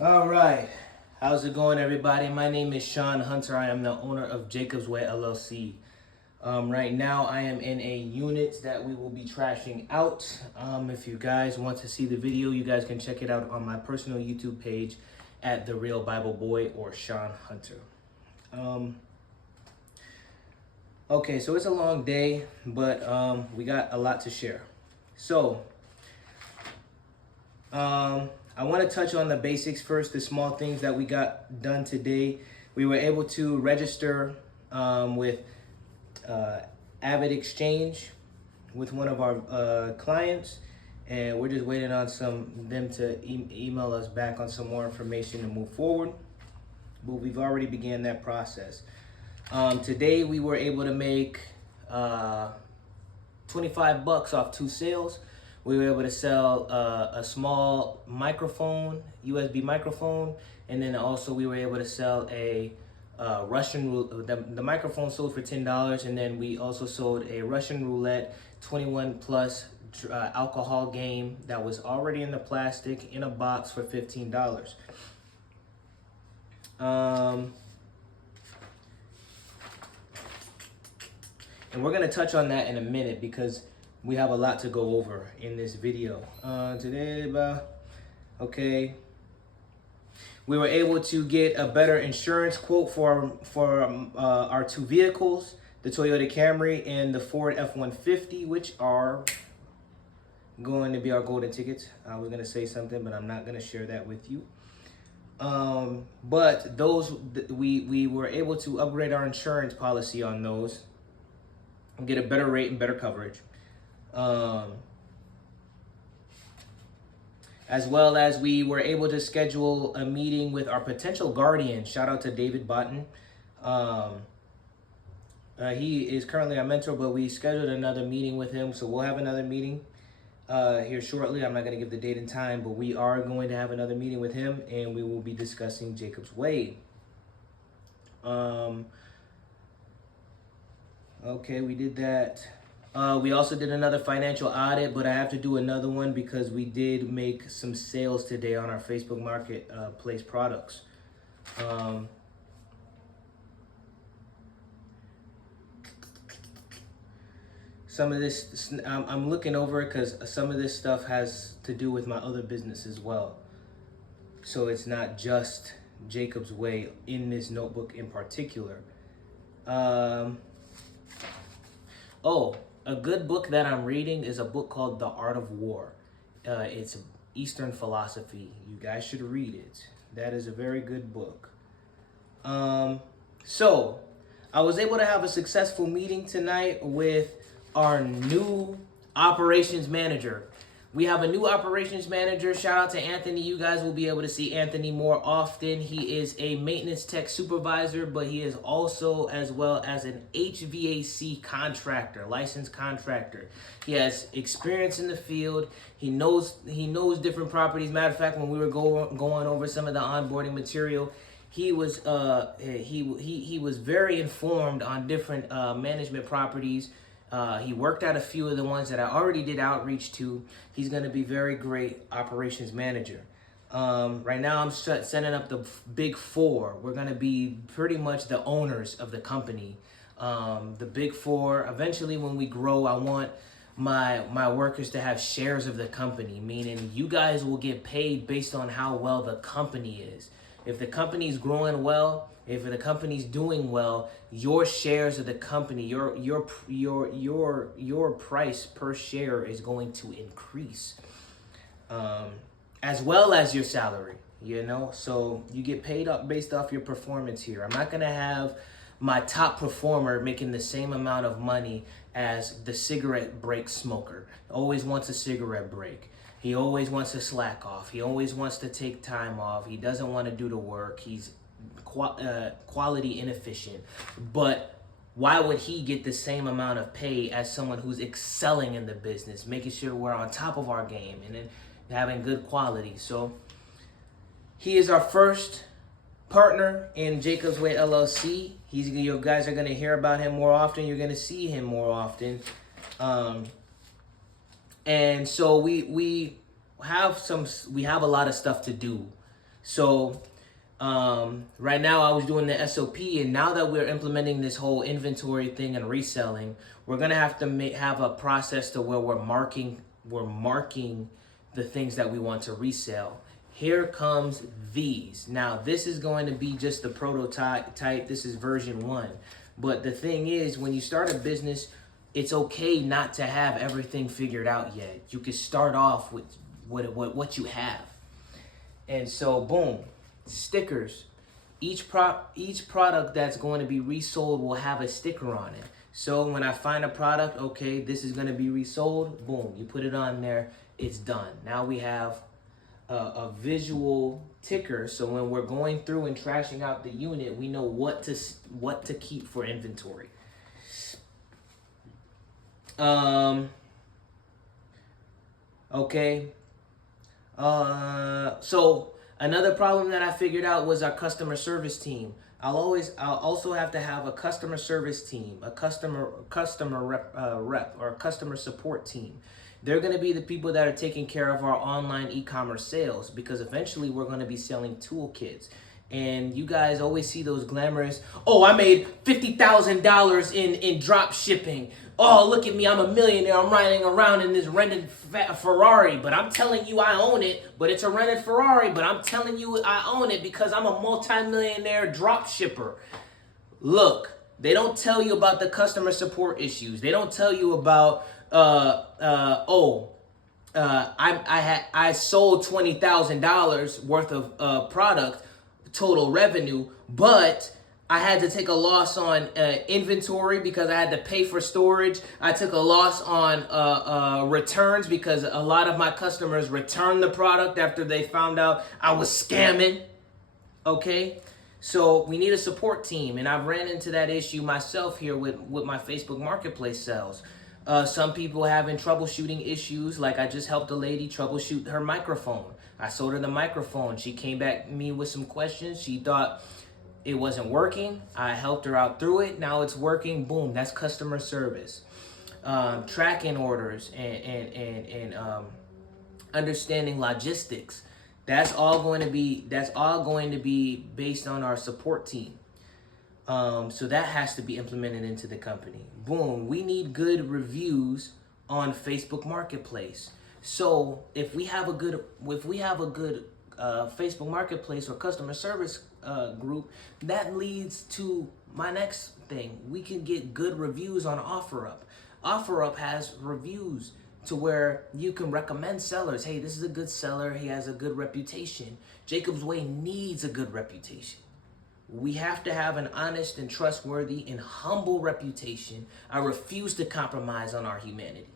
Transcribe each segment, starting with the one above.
All right. How's it going, everybody? My name is Sean Hunter. I am the owner of Jacob's Way LLC. Right now, I am in a unit that we will be trashing out. If you guys want to see the video, you guys can check it out on my personal YouTube page at The Real Bible Boy or Sean Hunter. Okay, so it's a long day, but we got a lot to share. So, I want to touch on the basics first, the small things that we got done today. We were able to register with Avid Exchange with one of our clients, and we're just waiting on them to email us back on some more information to move forward. But we've already began that process. Today we were able to make 25 bucks off 2 sales. We were able to sell a small microphone, USB microphone, and then also we were able to sell a the microphone sold for $10, and then we also sold a Russian roulette 21 plus alcohol game that was already in the plastic in a box for $15. And we're gonna touch on that in a minute because we have a lot to go over in this video. Okay. We were able to get a better insurance quote for our 2 vehicles, the Toyota Camry and the Ford F-150, which are going to be our golden tickets. I was gonna say something, but I'm not gonna share that with you. But those, we were able to upgrade our insurance policy on those and get a better rate and better coverage. As well as we were able to schedule a meeting with our potential guardian. Shout out to David Botten. He is currently our mentor, but we scheduled another meeting with him. So we'll have another meeting here shortly. I'm not going to give the date and time, but we are going to have another meeting with him, and we will be discussing Jacob's Way. Okay, we did that. We also did another financial audit, but I have to do another one because we did make some sales today on our Facebook Marketplace products. Some of this, I'm looking over it because some of this stuff has to do with my other business as well. So it's not just Jacob's Way in this notebook in particular. Oh, a good book that I'm reading is a book called The Art of War. It's Eastern philosophy. You guys should read it. That is a very good book. So, I was able to have a successful meeting tonight with our new operations manager. We have a new operations manager. Shout out to Anthony. You guys will be able to see Anthony more often. He is a maintenance tech supervisor, but he is also as well as an HVAC contractor, licensed contractor. He has experience in the field. He knows different properties. Matter of fact, when we were going over some of the onboarding material, he was he was very informed on different management properties. He worked out a few of the ones that I already did outreach to. He's going to be very great operations manager. Right now, I'm setting up the big 4. We're going to be pretty much the owners of the company. The big 4. Eventually, when we grow, I want my workers to have shares of the company, meaning you guys will get paid based on how well the company is. If the company's growing well, if the company's doing well, your shares of the company, your price per share is going to increase, as well as your salary. So you get paid up based off your performance here. I'm not gonna have my top performer making the same amount of money as the cigarette break smoker. Always wants a cigarette break. He always wants to slack off. He always wants to take time off. He doesn't want to do the work. He's quality inefficient. But why would he get the same amount of pay as someone who's excelling in the business, making sure we're on top of our game and then having good quality? So he is our first partner in Jacob's Way LLC. You guys are going to hear about him more often. You're going to see him more often. And so we have a lot of stuff to do. So right now I was doing the SOP, and now that we're implementing this whole inventory thing and reselling, we're gonna have to have a process to where we're marking the things that we want to resell. Here comes these. Now this is going to be just the prototype. This is version 1. But the thing is, when you start a business, it's okay not to have everything figured out yet. You can start off with what you have. And so boom, stickers. Each product that's going to be resold will have a sticker on it. So when I find a product, okay, this is going to be resold, boom, you put it on there, it's done. Now we have a visual ticker, so when we're going through and trashing out the unit, we know what to keep for inventory. Okay. So another problem that I figured out was our customer service team. I'll also have to have a customer service team, a customer rep or a customer support team. They're going to be the people that are taking care of our online e-commerce sales, because eventually we're going to be selling toolkits. And you guys always see those glamorous, oh, I made $50,000 in drop shipping. Oh, look at me, I'm a millionaire. I'm riding around in this rented Ferrari, but I'm telling you I own it. But it's a rented Ferrari, but I'm telling you I own it because I'm a multi-millionaire drop shipper. Look, they don't tell you about the customer support issues. They don't tell you about I sold $20,000 worth of product total revenue, but I had to take a loss on inventory because I had to pay for storage. I took a loss on returns because a lot of my customers returned the product after they found out I was scamming. Okay, so we need a support team, and I've ran into that issue myself here with my Facebook Marketplace sales. Some people having troubleshooting issues, like I just helped a lady troubleshoot her microphone. I sold her the microphone. She came back to me with some questions. She thought it wasn't working. I helped her out through it. Now it's working. Boom, that's customer service. Tracking orders and understanding logistics. That's all going to be based on our support team. So that has to be implemented into the company. Boom, we need good reviews on Facebook Marketplace. So if we have a good Facebook Marketplace or customer service group, that leads to my next thing. We can get good reviews on OfferUp. OfferUp has reviews to where you can recommend sellers. Hey, this is a good seller. He has a good reputation. Jacob's Way needs a good reputation. We have to have an honest and trustworthy and humble reputation. I refuse to compromise on our humanity.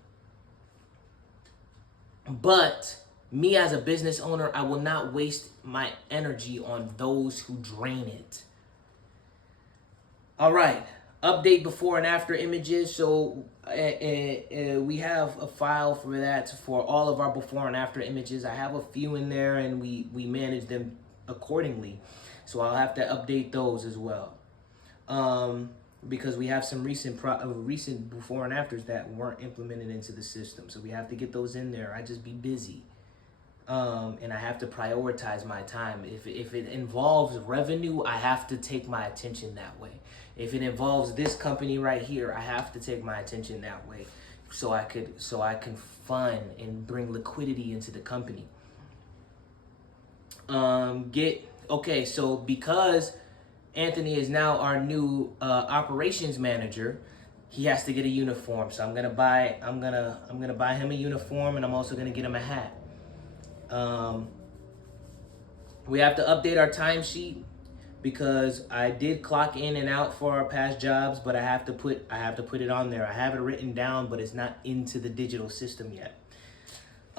But me as a business owner, I will not waste my energy on those who drain it. All right, update before and after images. So we have a file for that for all of our before and after images. I have a few in there, and we manage them accordingly. So I'll have to update those as well, because we have some recent before and afters that weren't implemented into the system. So we have to get those in there. I just be busy, and I have to prioritize my time. If it involves revenue, I have to take my attention that way. If it involves this company right here, I have to take my attention that way, so I can fund and bring liquidity into the company. Okay, so because Anthony is now our new operations manager, he has to get a uniform. So I'm gonna buy him a uniform, and I'm also gonna get him a hat. We have to update our timesheet because I did clock in and out for our past jobs, but I have to put it on there. I have it written down, but it's not into the digital system yet.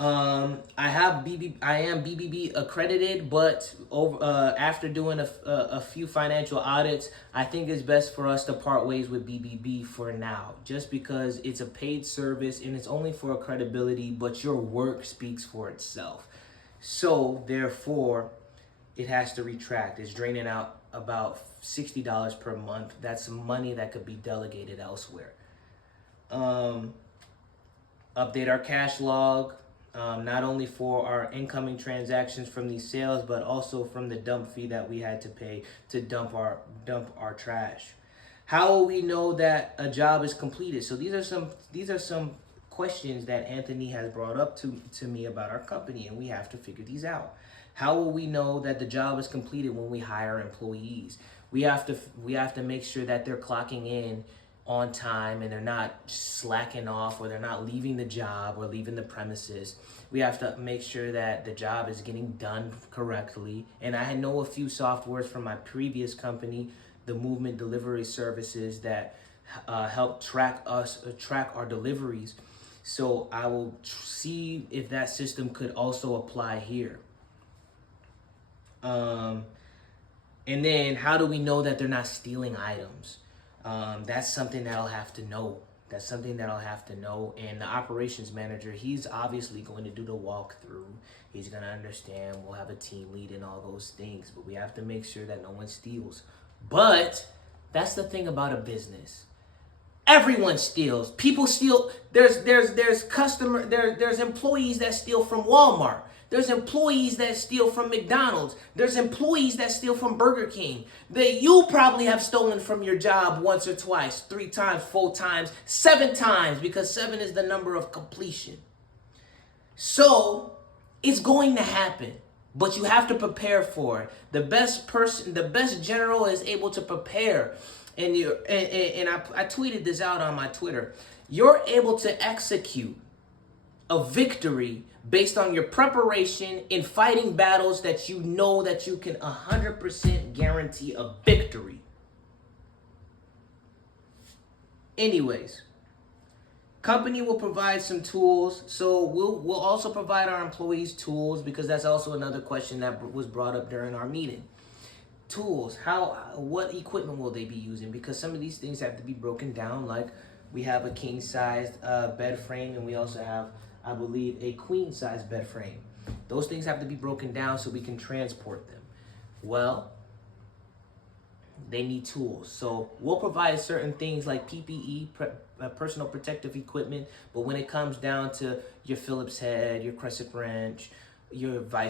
I am BBB accredited, but after doing a few financial audits, I think it's best for us to part ways with BBB for now, just because it's a paid service and it's only for credibility, but your work speaks for itself. So therefore, it has to retract. It's draining out about $60 per month. That's money that could be delegated elsewhere. Update our cash log. not only for our incoming transactions from these sales, but also from the dump fee that we had to pay to dump our trash. How will we know that a job is completed? So these are some questions that Anthony has brought up to me about our company, and we have to figure these out. How will we know that the job is completed when we hire employees? We have to make sure that they're clocking in on time and they're not slacking off, or they're not leaving the job or leaving the premises. We have to make sure that the job is getting done correctly. And I know a few softwares from my previous company, the Movement Delivery Services, that help track our deliveries. So I will see if that system could also apply here. And then how do we know that they're not stealing items? That's something that I'll have to know. And the operations manager, he's obviously going to do the walkthrough. He's going to understand. We'll have a team lead and all those things. But we have to make sure that no one steals. But that's the thing about a business. Everyone steals. People steal. There's employees that steal from Walmart. There's employees that steal from McDonald's. There's employees that steal from Burger King. That you probably have stolen from your job once or twice, 3 times, 4 times, 7 times, because 7 is the number of completion. So it's going to happen, but you have to prepare for it. The best general is able to prepare. And I tweeted this out on my Twitter. You're able to execute a victory based on your preparation in fighting battles that you know that you can 100% guarantee a victory. Anyways, company will provide some tools. So we'll also provide our employees tools, because that's also another question that was brought up during our meeting. Tools, what equipment will they be using? Because some of these things have to be broken down. Like, we have a king-sized bed frame, and we also have, I believe, a queen-sized bed frame. Those things have to be broken down so we can transport them. Well, they need tools. So we'll provide certain things like PPE, personal protective equipment, but when it comes down to your Phillips head, your crescent wrench, your vice